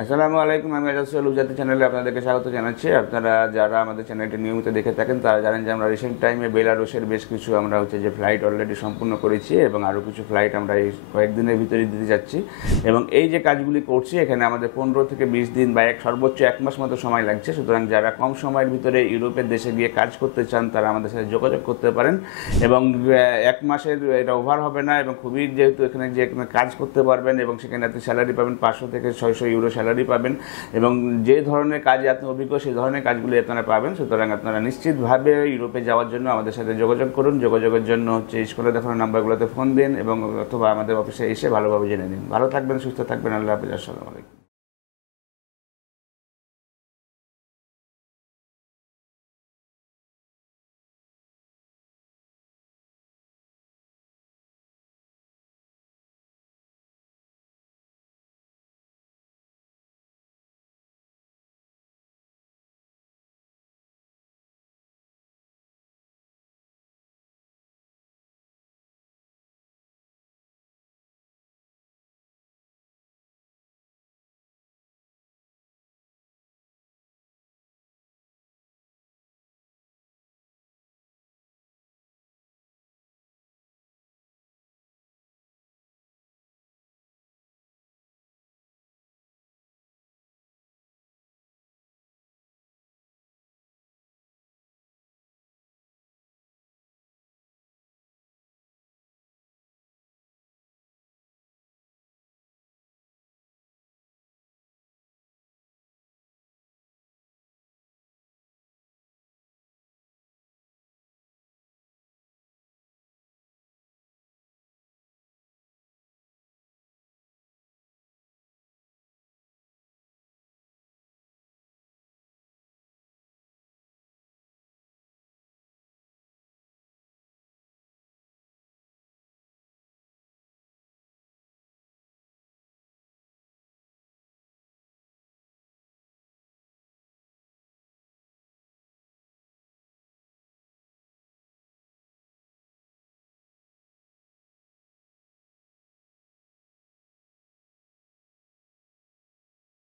আসসালামু আলাইকুম, আমি আজাদ সোহেল উজাতি চ্যানেলে আপনাদেরকে স্বাগত জানাচ্ছি। আপনারা যারা আমাদের চ্যানেলটি নিয়মিত দেখে থাকেন তারা জানেন যে আমরা রিসেন্ট টাইমে বেলারুশের বেশ কিছু আমরা যে ফ্লাইট অলরেডি সম্পূর্ণ করেছি এবং আরও কিছু ফ্লাইট আমরা এই কয়েকদিনের ভিতরে দিতে যাচ্ছি। এবং এই যে কাজগুলি করছি এখানে আমাদের 15 থেকে 20 দিন বা সর্বোচ্চ 1 মাস মতো সময় লাগছে। সুতরাং যারা কম সময়ের ভিতরে ইউরোপের দেশে গিয়ে কাজ করতে চান তারা আমাদের সাথে যোগাযোগ করতে পারেন। এবং 1 মাসের এটা ওভার হবে না এবং খুবই যেহেতু এখানে কাজ করতে পারবেন এবং সেখানে আপনি স্যালারি পাবেন 500 থেকে 600 ইউরো স্যালারি পাবেন এবং যে ধরনের কাজে আপনি অভিজ্ঞ সেই ধরনের কাজগুলি আপনারা পাবেন। সুতরাং আপনারা নিশ্চিতভাবে ইউরোপে যাওয়ার জন্য আমাদের সাথে যোগাযোগ করুন। যোগাযোগের জন্য স্ক্রিনে দেখানো নাম্বারগুলোতে ফোন দিন এবং অথবা আমাদের অফিসে এসে ভালোভাবে জেনে নিন। ভালো থাকবেন, সুস্থ থাকবেন। আল্লাহ হাফেজ। আসসালামু আলাইকুম।